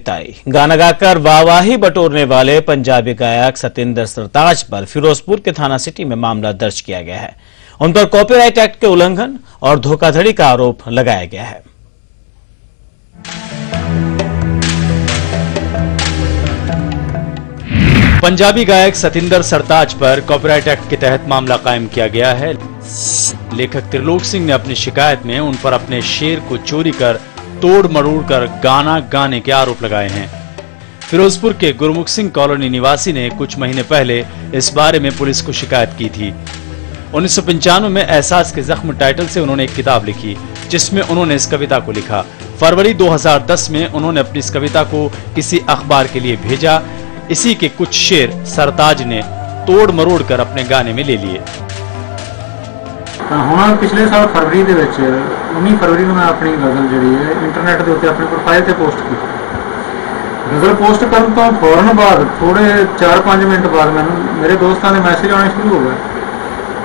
ताई गाना गाकर वाहवाही बटोरने वाले पंजाबी गायक सतिंदर सरताज पर फिरोजपुर के थाना सिटी में मामला दर्ज किया गया है। उन पर कॉपीराइट एक्ट के उल्लंघन और धोखाधड़ी का आरोप लगाया गया है। पंजाबी गायक सतिंदर सरताज पर कॉपीराइट एक्ट के तहत मामला कायम किया गया है। लेखक त्रिलोक सिंह ने अपनी शिकायत में उन पर अपने शेर को चोरी कर तोड़ मरोड़ कर गाना गाने के आरोप लगाए हैं। फिरोजपुर के गुरमुख सिंह कॉलोनी निवासी ने कुछ महीने पहले इस बारे में पुलिस को शिकायत की थी। 1995 में एहसास के जख्म टाइटल से उन्होंने एक किताब लिखी, जिसमें उन्होंने इस कविता को लिखा। फरवरी 2010 में उन्होंने अपनी इस कविता को किसी अखबार के लिए भेजा। इसी के कुछ शेर सरताज ने तोड़ मरोड़ कर अपने गाने में ले लिए। ਹੁਣ ਪਿਛਲੇ ਸਾਲ ਫਰਵਰੀ ਦੇ ਵਿੱਚ 19 ਫਰਵਰੀ ਨੂੰ ਮੈਂ ਆਪਣੀ ਗਜ਼ਲ ਜਿਹੜੀ ਹੈ ਇੰਟਰਨੈਟ ਦੇ ਉੱਤੇ ਆਪਣੀ ਪ੍ਰੋਫਾਈਲ ਤੇ ਪੋਸਟ ਕੀਤੀ। ਗਜ਼ਲ ਪੋਸਟ ਕਰਨ ਤੋਂ ਫੌਰਨ ਬਾਅਦ ਥੋੜੇ 4-5 ਮਿੰਟ ਬਾਅਦ ਮੈਨੂੰ ਮੇਰੇ ਦੋਸਤਾਂ ਦੇ ਮੈਸੇਜ ਆਉਣੇ ਸ਼ੁਰੂ ਹੋ ਗਏ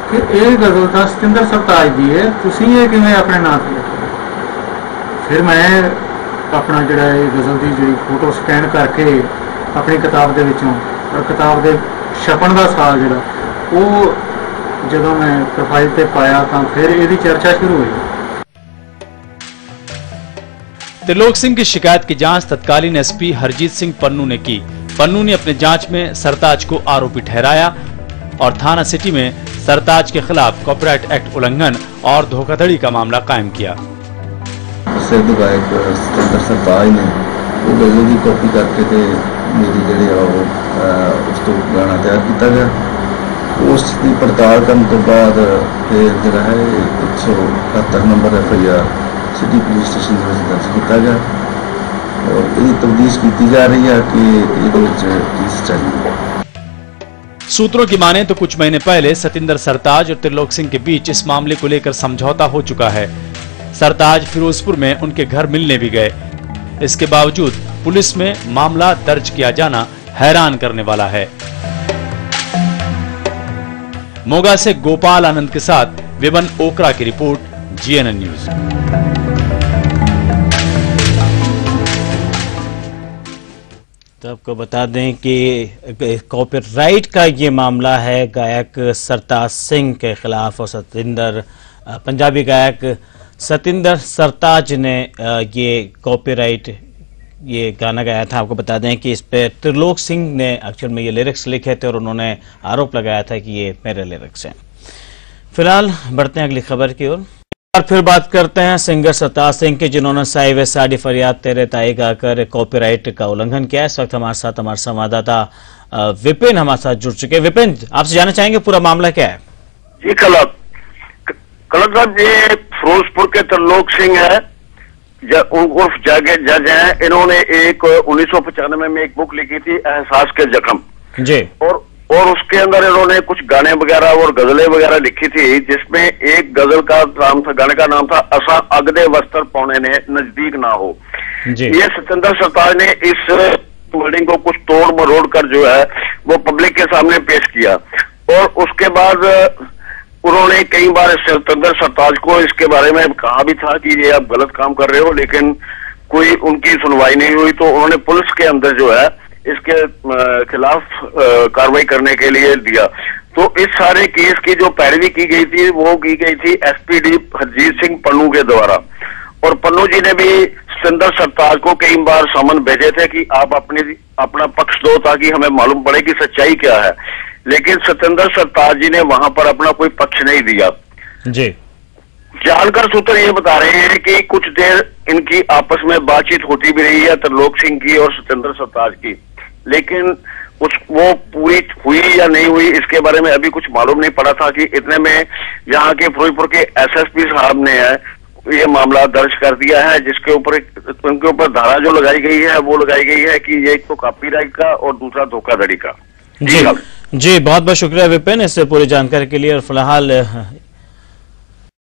ਕਿ ਇਹ ਗਜ਼ਲ ਤਾਂ ਸਤਿੰਦਰ ਸਰਤਾਜ ਦੀ ਹੈ, ਤੁਸੀਂ ਇਹ ਕਿਵੇਂ ਆਪਣੇ ਨਾਂ ਤੇ ਲਿਖਿਆ। ਫਿਰ ਮੈਂ ਆਪਣਾ ਜਿਹੜਾ ਇਹ ਗਜ਼ਲ ਦੀ ਜਿਹੜੀ ਫੋਟੋ ਸਕੈਨ ਕਰਕੇ ਆਪਣੀ ਕਿਤਾਬ ਦੇ ਵਿੱਚੋਂ ਔਰ ਕਿਤਾਬ ਦੇ ਛਪਣ ਦਾ ਸਾਲ ਜਿਹੜਾ ਉਹ ਜਦੋਂ मैं प्रोफाइल पे पाया तो फिर इसकी चर्चा शुरू हुई। त्रिलोक सिंह की शिकायत की जांच तत्कालीन एसपी हरजीत सिंह पन्नू ने की। पन्नू ने अपने जांच में सरताज को आरोपी ठहराया और थाना सिटी में सरताज के खिलाफ कॉपीराइट एक्ट उल्लंघन और धोखाधड़ी का मामला कायम किया। प्रसिद्ध गायक सतिंदर सरताज ने वो गज़ल की कॉपी करके ते मेरी जिहड़ी उस तो गाना तैयार किया गया। ਉਸ ਦੀ ਪੜਤਾਲ ਕਰਨ ਤੋਂ ਬਾਅਦ ਫਿਰ ਜਿਹੜਾ ਹੈ 171 number FIR city police station ਦੇ ਵਿੱਚ ਦਰਜ ਕੀਤਾ ਗਿਆ ਔਰ ਇਹਦੀ ਤਫਤੀਸ਼ ਕੀਤੀ ਜਾ ਰਹੀ है कि ਇਹਦੇ ਵਿੱਚ ਕੀ ਸੱਚਾਈ है। सूत्रों की माने तो कुछ महीने पहले सतिंदर सरताज और त्रिलोक सिंह के बीच इस मामले को लेकर समझौता हो चुका है। सरताज फिरोजपुर में उनके घर मिलने भी गए। इसके बावजूद पुलिस में मामला दर्ज किया जाना हैरान करने वाला है। मोगा से गोपाल आनंद के साथ विमन ओकरा की रिपोर्ट, GNN न्यूज। तो आपको बता दें कि कॉपीराइट का ये मामला है गायक सरताज सिंह के खिलाफ और पंजाबी गायक सतिंदर सरताज ने ये कॉपीराइट ये गाना गाया था। आपको बता दें कि इस पे त्रिलोक सिंह ने एक्चुअल में ये लिरिक्स लिखे थे और उन्होंने आरोप लगाया था कि ये मेरे लिरिक्स हैं। फिलहाल बढ़ते हैं अगली खबर की ओर और फिर बात करते हैं सिंगर सरताज सिंह की, जिन्होंने साई वे साड़ी फरियाद तेरे ताई गाकर कॉपीराइट का उल्लंघन किया। इस वक्त हमारे साथ हमारे संवाददाता विपिन हमारे साथ जुड़ चुके हैं। विपिन, आपसे जानना चाहेंगे पूरा मामला क्या है? जी कलक साहब, ये फिरोजपुर के त्रिलोक सिंह है, उर्फ जज हैं। इन्होंने एक 1995 में एक बुक लिखी थी एहसास के जख्म जी, और उसके अंदर इन्होंने कुछ गाने वगैरह और गजलें वगैरह लिखी थी, जिसमें एक गजल का नाम था, गाने का नाम था असा अगदे वस्त्र पौने ने नजदीक ना हो जी। ये सतिंदर सरताज ने इस वर्डिंग को कुछ तोड़ मरोड़ कर जो है वो पब्लिक के सामने पेश किया और उसके बाद उन्होंने कई बार सतिंदर सरताज को इसके बारे में कहा भी था कि ये आप गलत काम कर रहे हो, लेकिन कोई उनकी सुनवाई नहीं हुई। तो उन्होंने पुलिस के अंदर जो है इसके खिलाफ कार्रवाई करने के लिए दिया। तो इस सारे केस की जो पैरवी की गई थी वो की गई थी SPD हरजीत सिंह पन्नू के द्वारा, और पन्नू जी ने भी सतिंदर सरताज को कई बार समन भेजे थे कि आप अपना पक्ष दो ताकि हमें मालूम पड़े कि सच्चाई क्या है, लेकिन सतिंदर सरताज जी ने वहां पर अपना कोई पक्ष नहीं दिया जी। जानकार सूत्र ये बता रहे हैं कि कुछ देर इनकी आपस में बातचीत होती भी रही है त्रिलोक सिंह की और सतिंदर सरताज की, लेकिन वो पूरी हुई या नहीं हुई इसके बारे में अभी कुछ मालूम नहीं पड़ा था कि इतने में यहाँ के फिरोजपुर के SSP साहब ने ये मामला दर्ज कर दिया है, जिसके ऊपर उनके ऊपर धारा जो लगाई गई है वो लगाई गई है कि ये एक तो कॉपीराइट का और दूसरा धोखाधड़ी का। जी बहुत बहुत शुक्रिया विपिन इस पूरी जानकारी के लिए। और फिलहाल